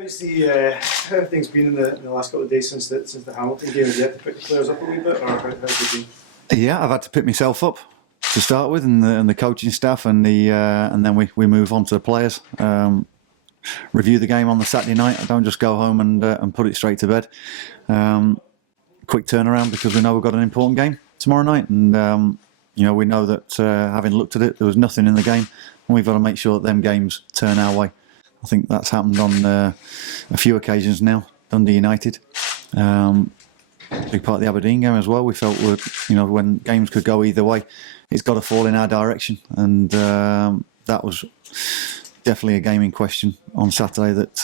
How have things been in the last couple of days since the Hamilton game? Have you had to pick the players up a wee bit, or how's it been? Yeah, I've had to pick myself up to start with, and the coaching staff, and then we move on to the players. Review the game on the Saturday night. I don't just go home and put it straight to bed. Quick turnaround because we know we've got an important game tomorrow night, and we know that having looked at it, there was nothing in the game, and we've got to make sure that them games turn our way. I think that's happened on a few occasions now. Dundee United, big part of the Aberdeen game as well. We felt when games could go either way, it's got to fall in our direction, and that was definitely a game in question on Saturday. That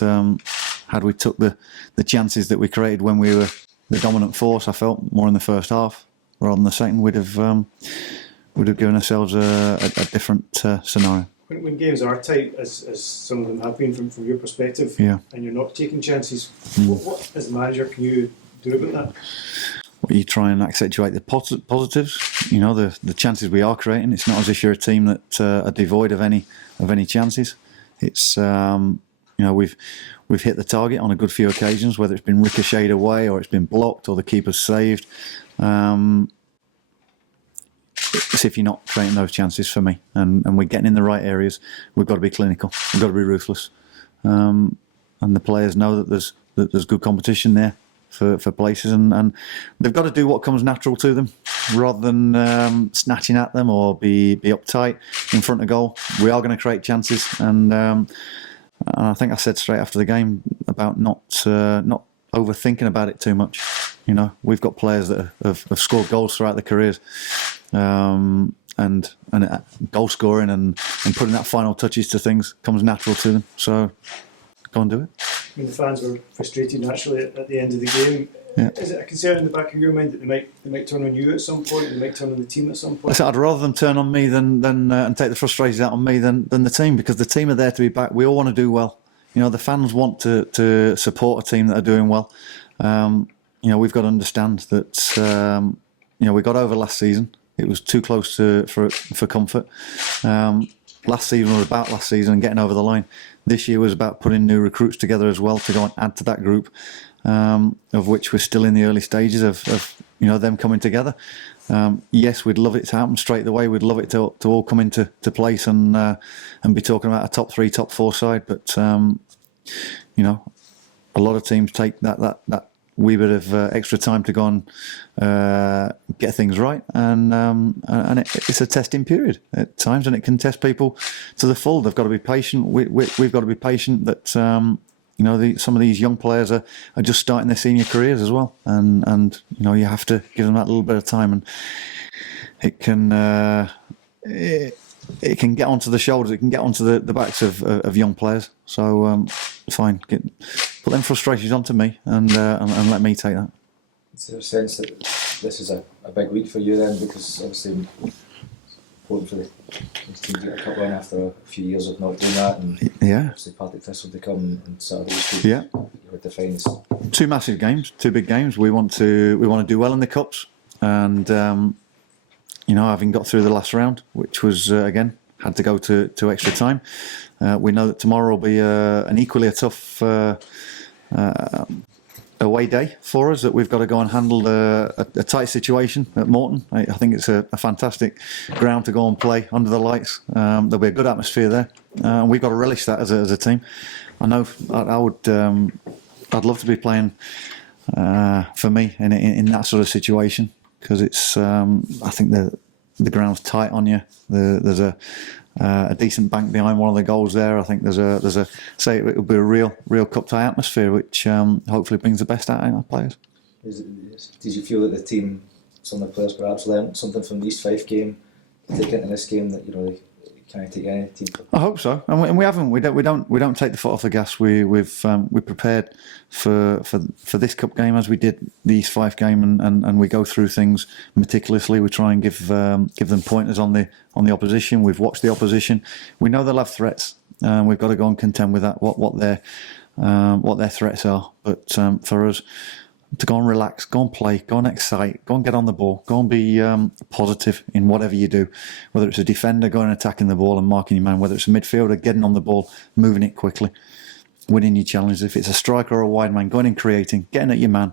had we took the chances that we created when we were the dominant force, I felt more in the first half rather than the second, we'd have given ourselves a different scenario. When games are tight, as some of them have been from your perspective, yeah, and you're not taking chances, what as a manager can you do about that? Well, you try and accentuate the positives. The chances we are creating. It's not as if you're a team that are devoid of any chances. It's we've hit the target on a good few occasions, whether it's been ricocheted away or it's been blocked or the keeper's saved. It's if you're not creating those chances for me, and we're getting in the right areas, we've got to be clinical, we've got to be ruthless, and the players know that there's good competition there for places, and they've got to do what comes natural to them, rather than snatching at them or be uptight in front of goal. We are going to create chances, and I think I said straight after the game about not overthinking about it too much. We've got players that have scored goals throughout their careers, and goal scoring and putting that final touches to things comes natural to them. So go and do it. I mean, the fans were frustrated naturally at the end of the game. Yeah. Is it a concern in the back of your mind that they might turn on you at some point? They might turn on the team at some point? I'd rather them turn on me than and take the frustrations out on me than the team, because the team are there to be back. We all want to do well. The fans want to support a team that are doing well. We've got to understand that we got over last season. It was too close for comfort. Last season was about last season and getting over the line. This year was about putting new recruits together as well to go and add to that group, of which we're still in the early stages of them coming together. Yes, we'd love it to happen straight away. We'd love it to all come into place and be talking about a top 3, top 4 side. But a lot of teams take that wee bit of extra time to go and get things right, and it's a testing period at times, and it can test people to the full. They've got to be patient. We've got to be patient. That some of these young players are just starting their senior careers as well, and you have to give them that little bit of time, and it can get onto the shoulders, it can get onto the backs of young players. So fine, put them frustrations onto me and let me take that. Is there a sense that this is a big week for you then, because obviously important for the team to get a cup win after a few years of not doing that, and yeah, obviously Partick Thistle to come and Saturday street, yeah, you would define this. 2 massive games, 2 big games. We want to do well in the cups, and having got through the last round, which was again had to go to extra time. We know that tomorrow will be an equally a tough away day for us, that we've got to go and handle a tight situation at Morton. I think it's a fantastic ground to go and play under the lights. There'll be a good atmosphere there. We've got to relish that as a team. I know I'd love to be playing for me in that sort of situation, because it's I think the ground's tight on you. There's a decent bank behind one of the goals there. I think there's a say it'll be a real cup tie atmosphere, which hopefully brings the best out of our players. Did you feel that the team, some of the players perhaps learned something from the East Fife game to take into this game that they can't take any team? I hope so, and we haven't. We don't take the foot off the gas. We've prepared for this cup game as we did the East Fife game, and we go through things meticulously. We try and give them pointers on the opposition. We've watched the opposition. We know they'll have threats. We've got to go and contend with that. What their threats are. But for us to go and relax, go and play, go and excite, go and get on the ball, go and be positive in whatever you do. Whether it's a defender going and attacking the ball and marking your man, whether it's a midfielder getting on the ball, moving it quickly. winning your challenges. If it's a striker or a wide man, going and creating, getting at your man,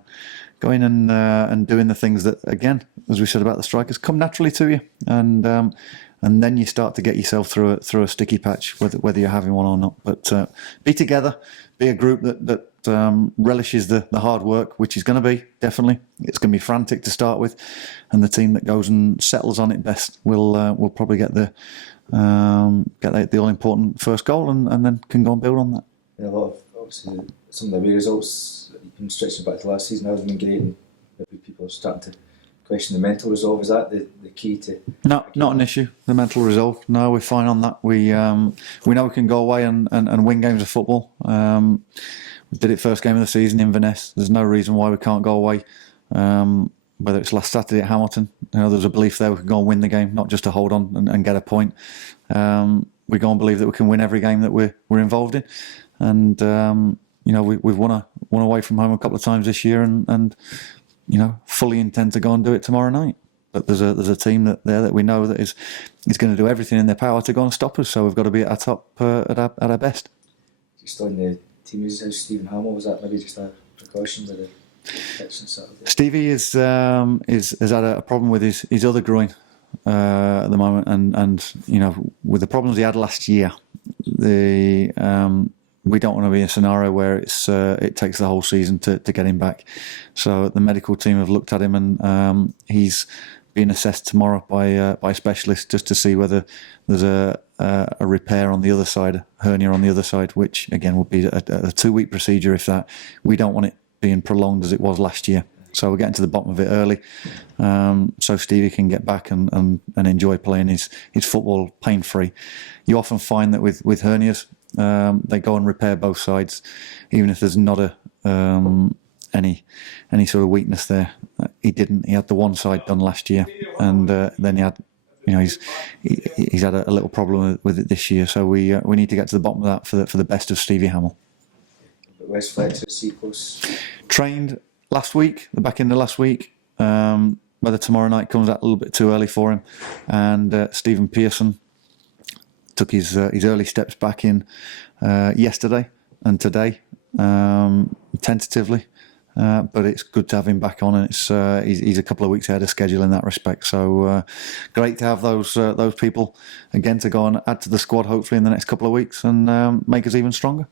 going and doing the things that, again, as we said about the strikers, come naturally to you, and then you start to get yourself through a sticky patch, whether you're having one or not. But be together, be a group that relishes the hard work, which is going to be, definitely. It's going to be frantic to start with, and the team that goes and settles on it best will probably get the all important first goal, and then can go and build on that. A lot of, obviously, some of the away results, even stretching back to last season, hasn't been great, and maybe people are starting to question the mental resolve. Is that the key to? No, not an issue. The mental resolve. No, we're fine on that. We know we can go away and win games of football. We did it first game of the season in Inverness. There's no reason why we can't go away. Whether it's last Saturday at Hamilton, there's a belief there we can go and win the game, not just to hold on and get a point. We go and believe that we can win every game that we're involved in, and we've won away from home a couple of times this year, and fully intend to go and do it tomorrow night. But there's a team that we know that is going to do everything in their power to go and stop us. So we've got to be at our top at our best. Just on the team, is Stephen Hamill, was that maybe just a precaution with the pitch on Saturday? Stevie has had a problem with his other groin at the moment, and with the problems he had last year, we don't want to be in a scenario where it takes the whole season to get him back. So the medical team have looked at him, and he's being assessed tomorrow by specialists just to see whether there's a repair on the other side, hernia on the other side, which again would be a 2-week procedure. If that, we don't want it being prolonged as it was last year. So we're getting to the bottom of it early, so Stevie can get back and enjoy playing his football pain free. You often find that with hernias, they go and repair both sides, even if there's not any sort of weakness there. He didn't. He had the one side done last year, and then he had, he's had a little problem with it this year. So we need to get to the bottom of that for the best of Stevie Hamill. Where's Flex at Seacoast? Trained last week, the back end of last week. Whether tomorrow night comes out a little bit too early for him, and Stephen Pearson took his early steps back in yesterday and today, tentatively. But it's good to have him back on, and he's a couple of weeks ahead of schedule in that respect. So great to have those people again to go and add to the squad, hopefully in the next couple of weeks, and make us even stronger.